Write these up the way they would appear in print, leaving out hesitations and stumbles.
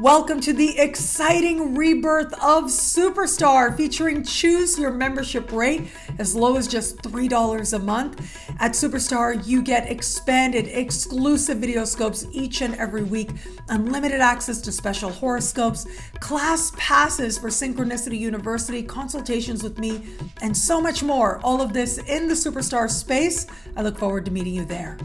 Welcome to the exciting rebirth of Superstar, featuring choose your membership rate as low as just $3 a month. At Superstar, you get expanded, exclusive video scopes each and every week, unlimited access to special horoscopes, class passes for Synchronicity University, consultations with me, and so much more. All of this in the Superstar space. I look forward to meeting you there.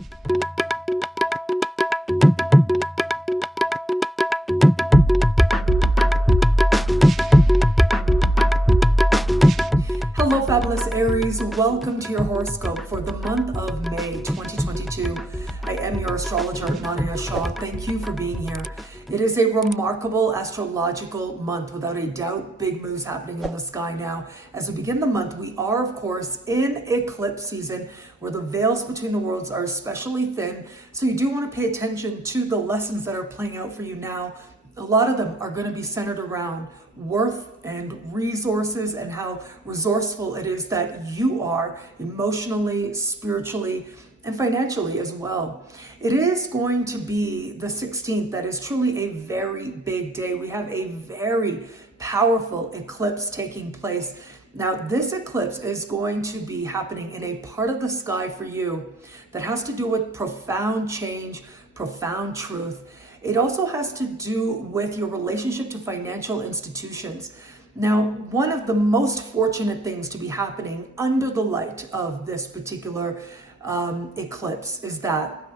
Fabulous Aries, welcome to your horoscope for the month of May 2022. I am your astrologer, Nadiya Shah. Thank you for being here. It is a remarkable astrological month, without a doubt. Big moves happening in the sky now. As we begin the month, we are, of course, in eclipse season, where the veils between the worlds are especially thin. So you do want to pay attention to the lessons that are playing out for you now. A lot of them are going to be centered around worth and resources and how resourceful it is that you are emotionally, spiritually, and financially as well. It is going to be the 16th. That is truly a very big day. We have a very powerful eclipse taking place. Now, this eclipse is going to be happening in a part of the sky for you that has to do with profound change, profound truth. It also has to do with your relationship to financial institutions. Now, one of the most fortunate things to be happening under the light of this particular eclipse is that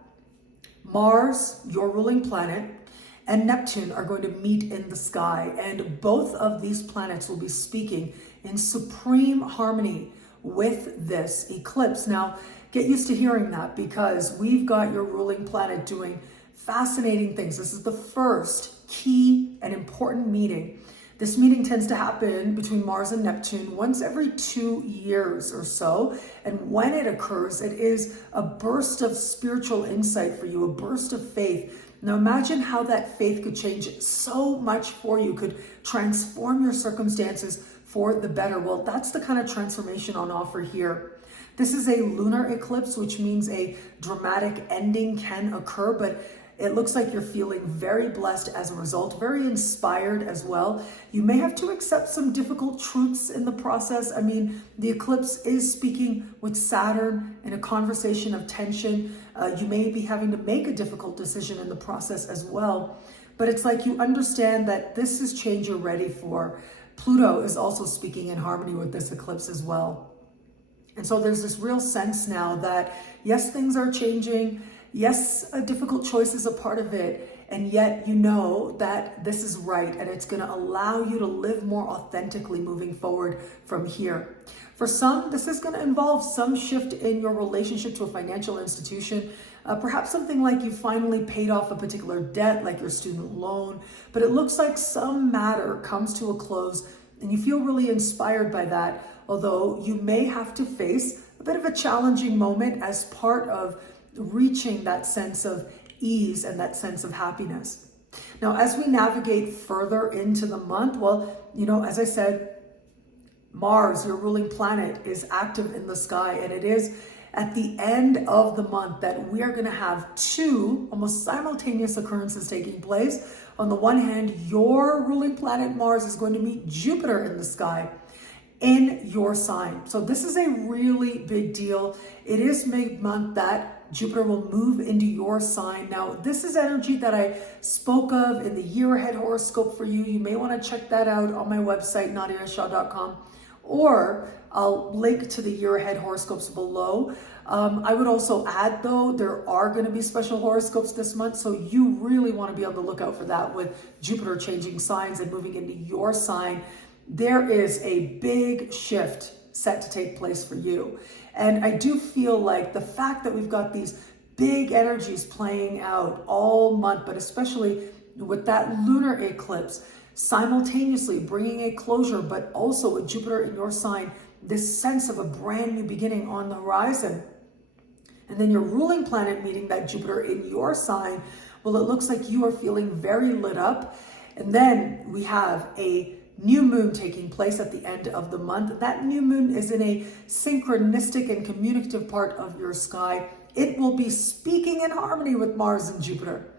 Mars, your ruling planet, and Neptune are going to meet in the sky. And both of these planets will be speaking in supreme harmony with this eclipse. Now, get used to hearing that, because we've got your ruling planet doing fascinating things. This is the first key and important meeting. This meeting tends to happen between Mars and Neptune once every 2 years or so. And when it occurs, it is a burst of spiritual insight for you, a burst of faith. Now imagine how that faith could change so much for you, could transform your circumstances for the better. Well, that's the kind of transformation on offer here. This is a lunar eclipse, which means a dramatic ending can occur, but it looks like you're feeling very blessed as a result, very inspired as well. You may have to accept some difficult truths in the process. I mean, the eclipse is speaking with Saturn in a conversation of tension. You may be having to make a difficult decision in the process as well. But it's like you understand that this is change you're ready for. Pluto is also speaking in harmony with this eclipse as well. And so there's this real sense now that, yes, things are changing. Yes, a difficult choice is a part of it, and yet you know that this is right, and it's going to allow you to live more authentically moving forward from here. For some, this is going to involve some shift in your relationship to a financial institution, perhaps something like you finally paid off a particular debt, like your student loan, but it looks like some matter comes to a close, and you feel really inspired by that, although you may have to face a bit of a challenging moment as part of reaching that sense of ease and that sense of happiness. Now, as we navigate further into the month, well, as I said, Mars, your ruling planet, is active in the sky, and it is at the end of the month that we are going to have two almost simultaneous occurrences taking place. On the one hand, your ruling planet Mars is going to meet Jupiter in the sky in your sign. So this is a really big deal. It is mid-month that Jupiter will move into your sign. Now, this is energy that I spoke of in the year ahead horoscope for you. You may want to check that out on my website, nadiyashah.com, or I'll link to the year ahead horoscopes below. I would also add, though, there are going to be special horoscopes this month, so you really want to be on the lookout for that, with Jupiter changing signs and moving into your sign. There is a big shift set to take place for you. And I do feel like the fact that we've got these big energies playing out all month, but especially with that lunar eclipse, simultaneously bringing a closure, but also with Jupiter in your sign, this sense of a brand new beginning on the horizon. And then your ruling planet meeting that Jupiter in your sign, well, it looks like you are feeling very lit up. And then we have a new moon taking place at the end of the month. That new moon is in a synchronistic and communicative part of your sky. It will be speaking in harmony with Mars and Jupiter.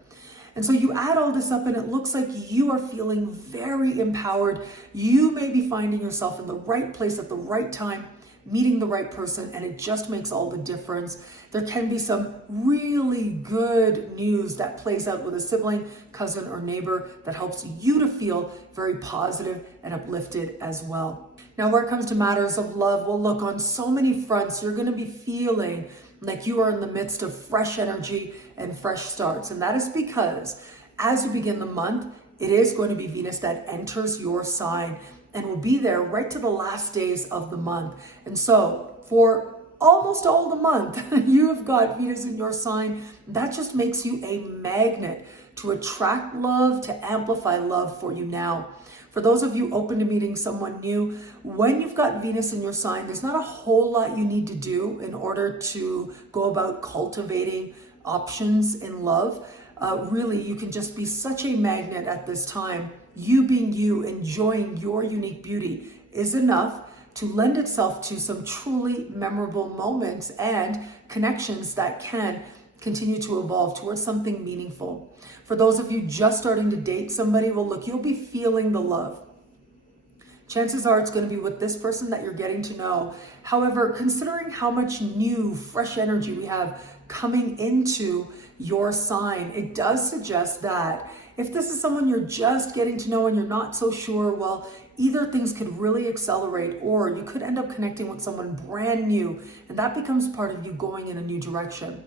And so you add all this up and it looks like you are feeling very empowered. You may be finding yourself in the right place at the right time, meeting the right person, and it just makes all the difference. There can be some really good news that plays out with a sibling, cousin, or neighbor that helps you to feel very positive and uplifted as well. Now, where it comes to matters of love, well, look, on so many fronts, you're going to be feeling like you are in the midst of fresh energy and fresh starts. And that is because as you begin the month, it is going to be Venus that enters your sign and will be there right to the last days of the month. And so for almost all the month, you have got Venus in your sign. That just makes you a magnet to attract love, to amplify love for you now. For those of you open to meeting someone new, when you've got Venus in your sign, there's not a whole lot you need to do in order to go about cultivating options in love. Really, you can just be such a magnet at this time. You being you, enjoying your unique beauty is enough to lend itself to some truly memorable moments and connections that can continue to evolve towards something meaningful. For those of you just starting to date somebody, well, look, you'll be feeling the love. Chances are it's going to be with this person that you're getting to know. However, considering how much new, fresh energy we have coming into your sign, it does suggest that if this is someone you're just getting to know and you're not so sure, well, either things could really accelerate or you could end up connecting with someone brand new, and that becomes part of you going in a new direction.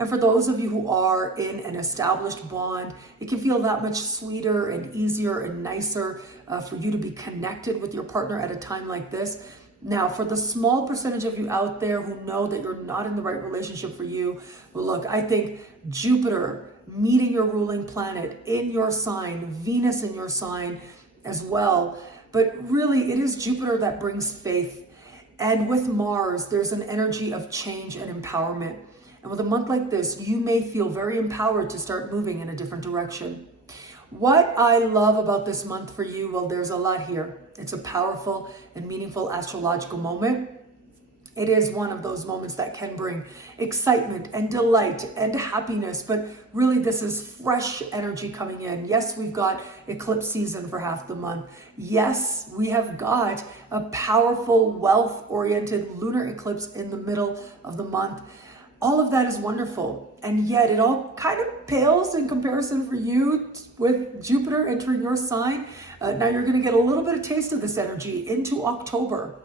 And for those of you who are in an established bond, it can feel that much sweeter and easier and nicer for you to be connected with your partner at a time like this. Now, for the small percentage of you out there who know that you're not in the right relationship for you, well, look, I think Jupiter meeting your ruling planet in your sign, Venus in your sign as well. But really, it is Jupiter that brings faith. And with Mars, there's an energy of change and empowerment. And with a month like this, you may feel very empowered to start moving in a different direction. What I love about this month for you, well, there's a lot here. It's a powerful and meaningful astrological moment. It is one of those moments that can bring excitement and delight and happiness, but really this is fresh energy coming in. Yes, we've got eclipse season for half the month. Yes, we have got a powerful, wealth-oriented lunar eclipse in the middle of the month. All of that is wonderful, and yet it all kind of pales in comparison for you with Jupiter entering your sign. Now you're going to get a little bit of taste of this energy into October.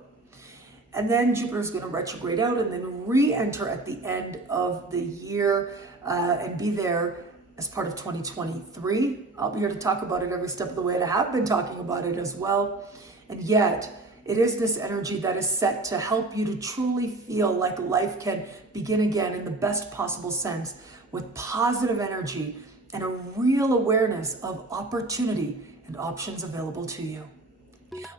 And then Jupiter is going to retrograde out and then re-enter at the end of the year and be there as part of 2023. I'll be here to talk about it every step of the way, and I have been talking about it as well. And yet, it is this energy that is set to help you to truly feel like life can begin again in the best possible sense, with positive energy and a real awareness of opportunity and options available to you.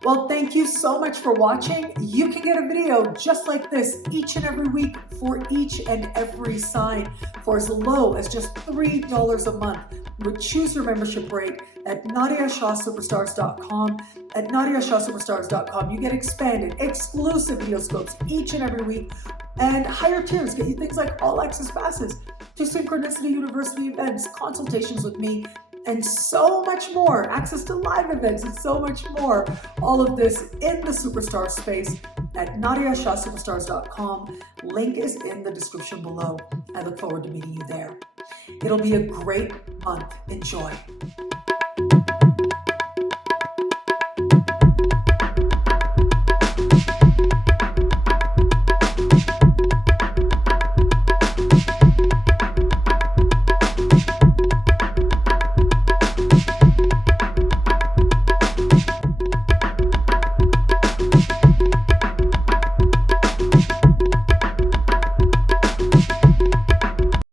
Well, thank you so much for watching. You can get a video just like this each and every week for each and every sign for as low as just $3 a month. But choose your membership rate at NadiyaShahSuperstars.com. At NadiyaShahSuperstars.com, you get expanded, exclusive video scopes each and every week, and higher tiers get you things like all access passes to Synchronicity University events, consultations with me, and so much more, access to live events and so much more. All of this in the superstar space at NadiyaShahSuperstars.com. Link is in the description below. I look forward to meeting you there. It'll be a great month. Enjoy.